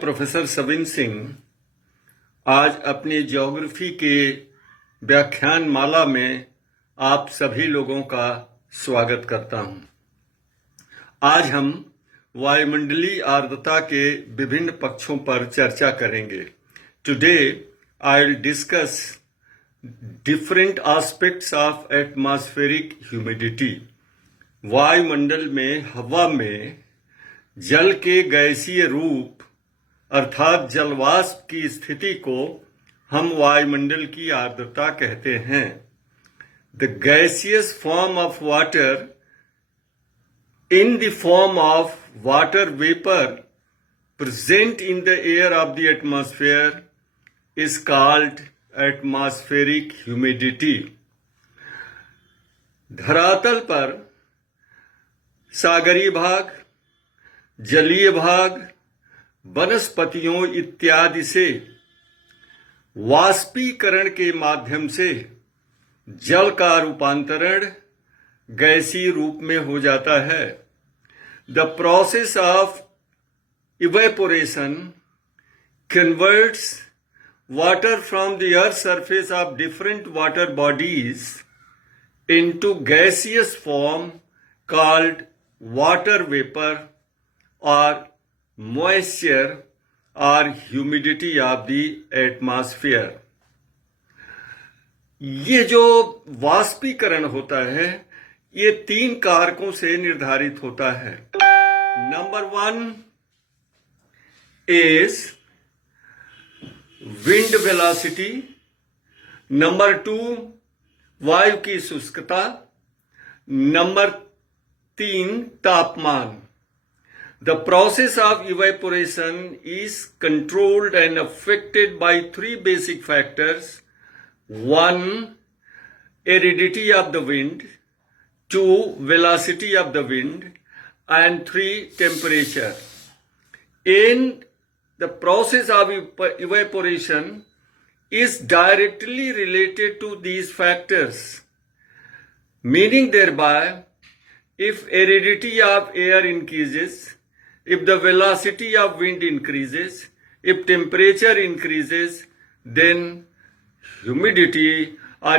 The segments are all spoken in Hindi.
प्रोफेसर सविन सिंह आज अपनी ज्योग्राफी के व्याख्यान माला में आप सभी लोगों का स्वागत करता हूं। आज हम वायुमंडलीय आर्द्रता के विभिन्न पक्षों पर चर्चा करेंगे। Today I will discuss different aspects of atmospheric humidity. वायुमंडल में हवा में जल के गैसीय रूप अर्थात जलवाष्प की स्थिति को हम वायुमंडल की आर्द्रता कहते हैं। The gaseous form of water in the form of water vapor present in the air of the atmosphere is called atmospheric humidity. धरातल पर सागरीय भाग, जलीय भाग, वनस्पतियों इत्यादि से वाष्पीकरण के माध्यम से जल का रूपांतरण गैसीय रूप में हो जाता है। The process of evaporation converts water from the earth's surface of different water bodies into gaseous form called water vapor or moisture or humidity of the atmosphere. ये जो वाष्पीकरण होता है ये तीन कारकों से निर्धारित होता है। Number 1 is wind velocity, number 2 वायु की शुष्कता, नंबर 3 तापमान। The process of evaporation is controlled and affected by three basic factors. 1, aridity of the wind, 2, velocity of the wind, and 3, temperature. In the process of evaporation is directly related to these factors, meaning thereby if aridity of air increases, if the velocity of wind increases, if temperature increases, then humidity or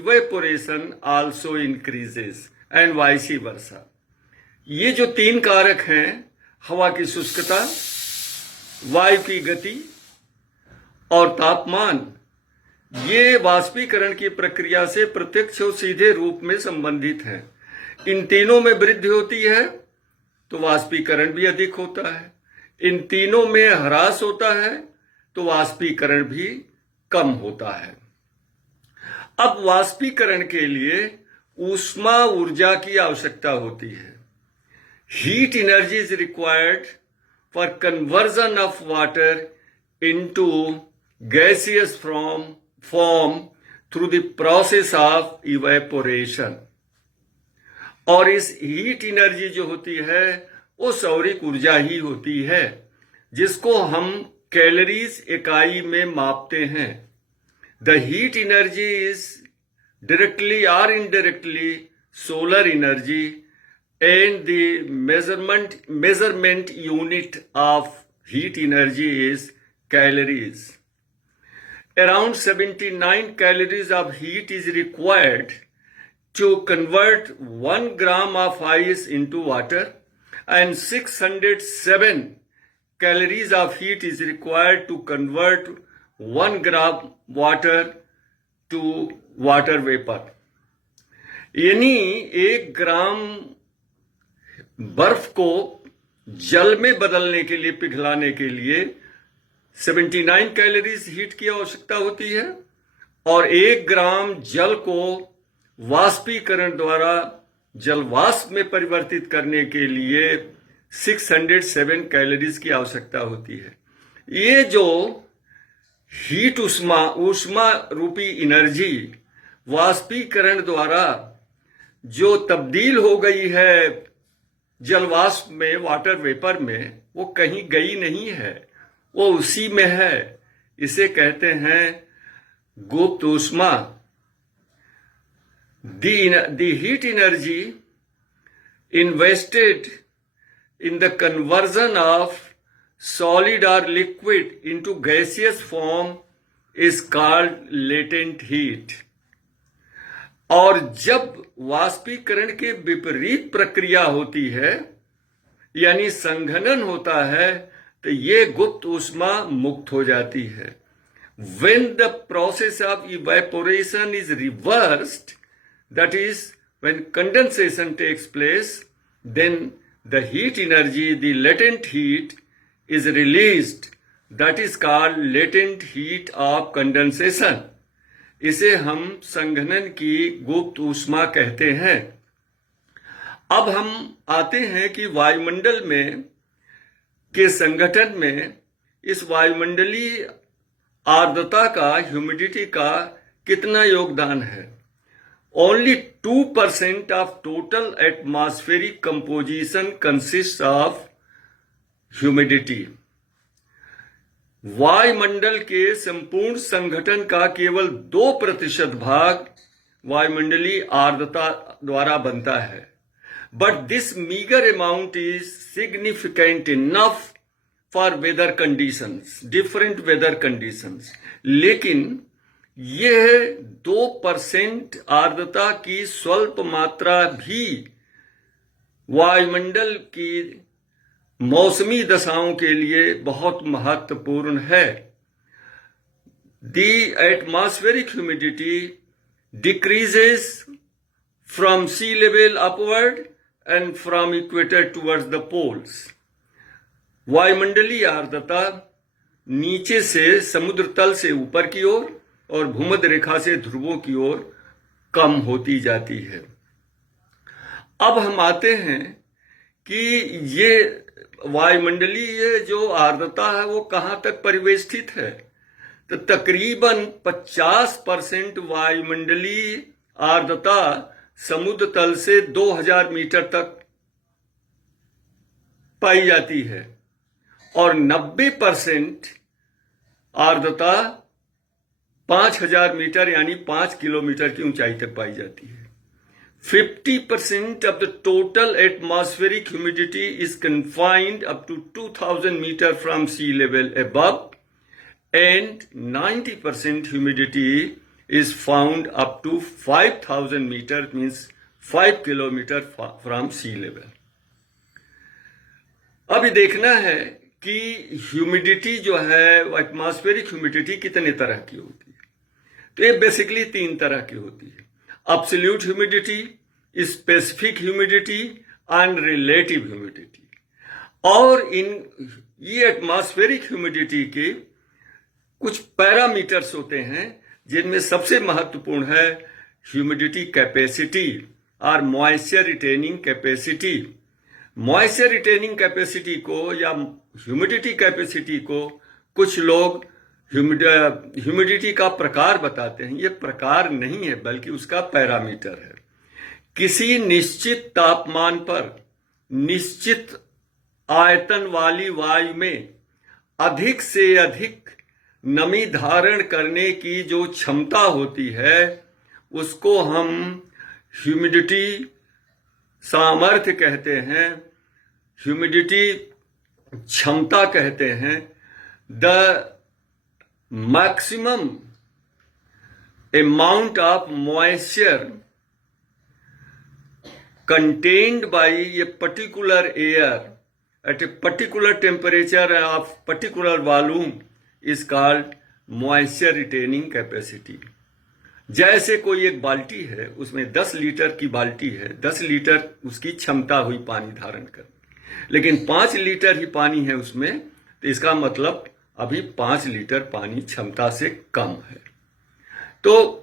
evaporation also increases and vice versa. ये जो तीन कारक हैं, हवा की शुष्कता, वायु की गति और तापमान, ये वाष्पीकरण की प्रक्रिया से प्रत्यक्ष और सीधे रूप में संबंधित हैं। इन तीनों में वृद्धि होती है तो वाष्पीकरण भी अधिक होता है, इन तीनों में ह्रास होता है तो वाष्पीकरण भी कम होता है। अब वाष्पीकरण के लिए ऊष्मा ऊर्जा की आवश्यकता होती है। Heat energy is required for conversion of water into gaseous form through the process of evaporation. और इस हीट एनर्जी जो होती है वो सौरिक ऊर्जा ही होती है, जिसको हम कैलोरीज इकाई में मापते हैं। The heat energy is directly or indirectly solar energy, and the measurement unit of heat energy is calories. Around 79 calories of heat is required to convert 1 gram of ice into water, and 607 calories of heat is required to convert 1 gram water to water vapor. यानी 1 ग्राम बर्फ को जल में बदलने के लिए, पिघलाने के लिए 79 कैलोरीज हीट की आवश्यकता होती है, और 1 ग्राम जल को वाष्पीकरण द्वारा जलवाष्प में परिवर्तित करने के लिए 607 कैलोरीज की आवश्यकता होती है। ये जो हीट ऊष्मा रूपी एनर्जी वाष्पीकरण द्वारा जो तब्दील हो गई है जलवाष्प में, वाटर वेपर में, वो कहीं गई नहीं है, वो उसी में है। इसे कहते हैं गुप्त ऊष्मा। The heat energy invested in the conversion of solid or liquid into gaseous form is called latent heat. और जब वाष्पीकरण के विपरीत प्रक्रिया होती है यानी संघनन होता है तो ये गुप्त ऊष्मा मुक्त हो जाती है. When the process of evaporation is reversed, that is when condensation takes place, then the heat energy, the latent heat, is released. That is called latent heat of condensation. इसे हम संघनन की गुप्त ऊष्मा कहते हैं. अब हम आते हैं कि वायुमंडल में के संगठन में इस वायुमंडलीय आर्द्रता का, ह्यूमिडिटी का कितना योगदान है. Only 2% of total atmospheric composition consists of humidity. वायुमंडल के संपूर्ण संगठन का केवल 2% भाग वायुमंडलीय आर्द्रता द्वारा बनता है. But this meager amount is significant enough for weather conditions, different weather conditions. लेकिन यह 2% आर्द्रता की स्वल्प मात्रा भी वायुमंडल की मौसमी दशाओं के लिए बहुत महत्वपूर्ण है. The atmospheric humidity decreases from sea level upward and from equator towards the poles. वायुमंडलीय आर्द्रता नीचे से समुद्र तल से ऊपर की ओर और भूमध्य रेखा से ध्रुवों की ओर कम होती जाती है. अब हम आते हैं कि ये वायुमंडलीय जो आर्द्रता है वो कहां तक परिवेष्टित है. तो तकरीबन 50% वायुमंडलीय आर्द्रता समुद्र तल से 2000 मीटर तक पाई जाती है और 90% आर्द्रता 5000 मीटर यानी 5 किलोमीटर की ऊंचाई तक पाई जाती है. 50% of the total atmospheric humidity is confined up to 2000 meter from sea level above and 90% humidity is found up to 5000 meter, means 5 kilometer from sea level. अभी देखना है कि ह्यूमिडिटी जो है एटमॉस्फेरिक ह्यूमिडिटी कितने तरह की होती है. तो ये बेसिकली 3 तरह की होती है. Absolute humidity, specific humidity and relative humidity. और ये एटमॉस्फेरिक ह्यूमिडिटी के कुछ पैरामीटर्स होते हैं जिनमें सबसे महत्वपूर्ण है ह्यूमिडिटी कैपेसिटी और moisture retaining capacity. Moisture retaining capacity को या ह्यूमिडिटी कैपेसिटी को कुछ लोग ह्यूमिडिटी का प्रकार बताते हैं. ये प्रकार नहीं है बल्कि उसका पैरामीटर है. किसी निश्चित तापमान पर निश्चित आयतन वाली वायु में अधिक से अधिक नमी धारण करने की जो क्षमता होती है उसको हम ह्यूमिडिटी सामर्थ्य कहते हैं, ह्यूमिडिटी क्षमता कहते हैं. The maximum amount of moisture contained by a particular air at a particular temperature of particular volume is called moisture retaining capacity. जैसे कोई एक बाल्टी है, उसमें 10 लीटर की बाल्टी है, 10 लीटर उसकी क्षमता हुई पानी धारण करने, लेकिन 5 लीटर ही पानी है उसमें, तो इसका मतलब अभी 5 लीटर पानी क्षमता से कम है. तो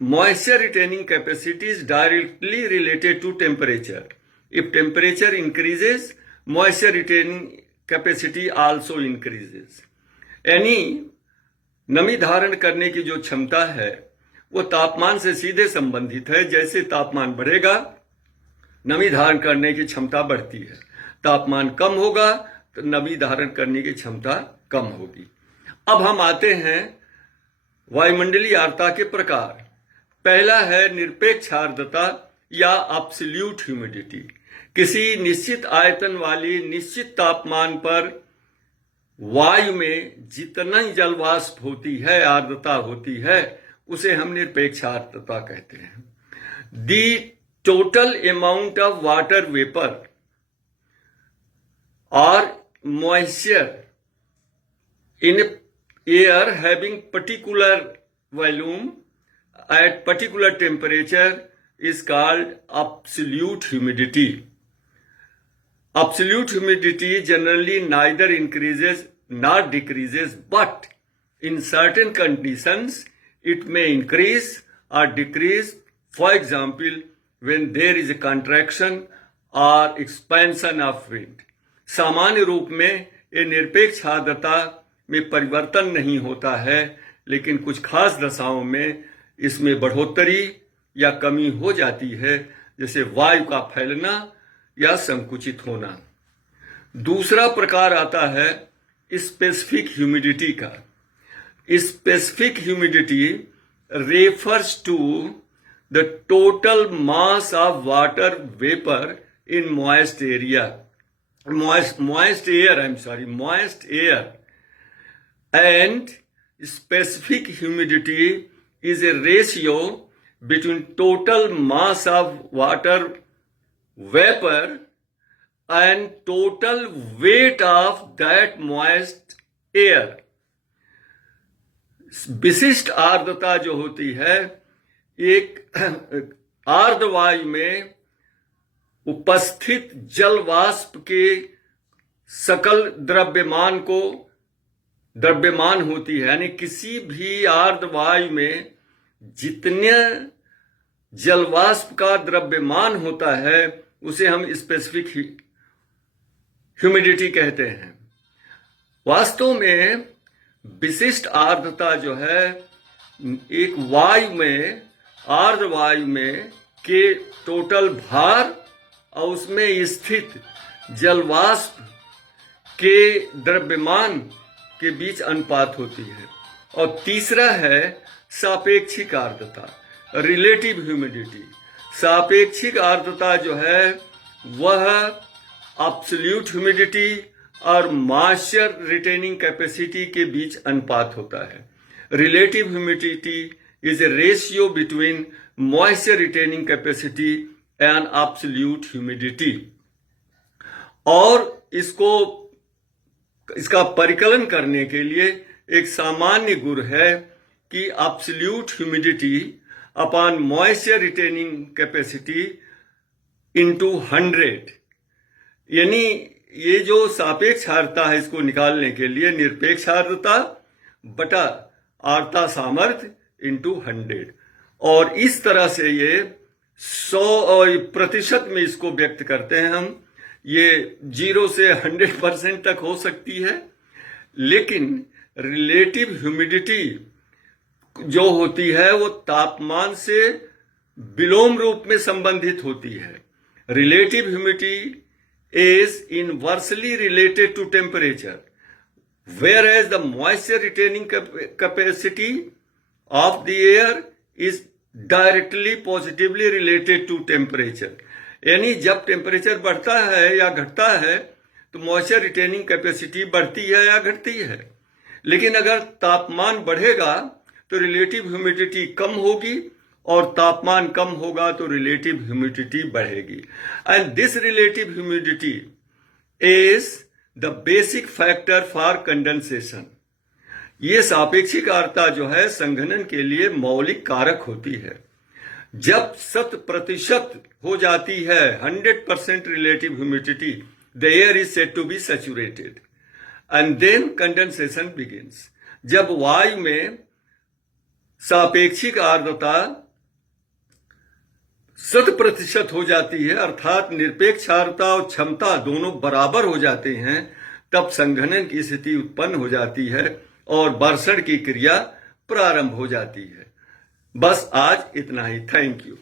moisture retaining capacity is directly related to temperature. If temperature increases, moisture retaining capacity also increases. यानी नमी धारण करने की जो क्षमता है वो तापमान से सीधे संबंधित है. जैसे तापमान बढ़ेगा नमी धारण करने की क्षमता बढ़ती है, तापमान कम होगा तो नमी धारण करने की क्षमता कम होगी. अब हम आते हैं वायुमंडलीय आर्द्रता के प्रकार. पहला है निरपेक्ष आर्द्रता या एब्सोल्यूट ह्यूमिडिटी. किसी निश्चित आयतन वाली निश्चित तापमान पर वायु में जितना ही जल वाष्प होती है, आर्द्रता होती है, उसे हम निरपेक्ष आर्द्रता कहते हैं। दी total amount of water vapour और moisture in air having particular volume at particular temperature is called absolute humidity. Absolute humidity generally neither increases nor decreases, but in certain conditions it may increase or decrease. For example, when there is a contraction or expansion of wind. सामान्य रूप में ये निरपेक्ष आर्द्रता में परिवर्तन नहीं होता है, लेकिन कुछ खास दशाओं में इसमें बढ़ोतरी या कमी हो जाती है, जैसे वायु का फैलना या संकुचित होना। दूसरा प्रकार आता है स्पेसिफिक ह्यूमिडिटी का। Specific humidity refers to the total mass of water vapour in moist area, moist air, and specific humidity is a ratio between total mass of water vapor and total weight of that moist air. विशिष्ट आर्द्रता जो होती है, एक आर्द्र वायु में उपस्थित जल वाष्प के सकल द्रव्यमान होती है, यानी किसी भी आर्द्र वायु में जितने जल वाष्प का द्रव्यमान होता है उसे हम स्पेसिफिक ह्यूमिडिटी कहते हैं। वास्तव में विशिष्ट आर्द्रता जो है एक वायु में, आर्द्र वायु में के टोटल भार और उसमें स्थित जलवाष्प के द्रव्यमान के बीच अनुपात होती है। और तीसरा है सापेक्षिक आर्द्रता, रिलेटिव ह्यूमिडिटी। सापेक्षिक आर्द्रता जो है वह एब्सोल्यूट ह्यूमिडिटी और मॉइस्चर रिटेनिंग कैपेसिटी के बीच अनुपात होता है। Relative humidity is a ratio between moisture retaining capacity and absolute humidity. और इसका परिकलन करने के लिए एक सामान्य गुण है कि absolute humidity upon moisture retaining capacity into 100, यानी ये जो सापेक्ष आर्द्रता है इसको निकालने के लिए निरपेक्ष आर्द्रता बटा आर्द्रता सामर्थ्य इनटू 100, और इस तरह से ये 100% में इसको व्यक्त करते हैं हम। ये 0 से 100% तक हो सकती है, लेकिन रिलेटिव ह्यूमिडिटी जो होती है वो तापमान से विलोम रूप में संबंधित होती है। Relative humidity is inversely related to temperature, whereas the moisture retaining capacity of the air is directly positively related to temperature. यानी जब टेम्परेचर बढ़ता है या घटता है तो मॉइस्चर रिटेनिंग कैपेसिटी बढ़ती है या घटती है, लेकिन अगर तापमान बढ़ेगा तो रिलेटिव ह्यूमिडिटी कम होगी और तापमान कम होगा तो रिलेटिव ह्यूमिडिटी बढ़ेगी। And this relative humidity is the basic factor for condensation. ये सापेक्षिक आर्द्रता जो है संघनन के लिए मौलिक कारक होती है। जब 100% हो जाती है 100% relative humidity, the air is said to be saturated and then condensation begins. जब वायु में सापेक्षिक आर्द्रता 100% हो जाती है, अर्थात निरपेक्ष आर्द्रता और क्षमता दोनों बराबर हो जाते हैं, तब संघनन की स्थिति उत्पन्न हो जाती है और बर्षण की क्रिया प्रारंभ हो जाती है। बस आज इतना ही। Thank you.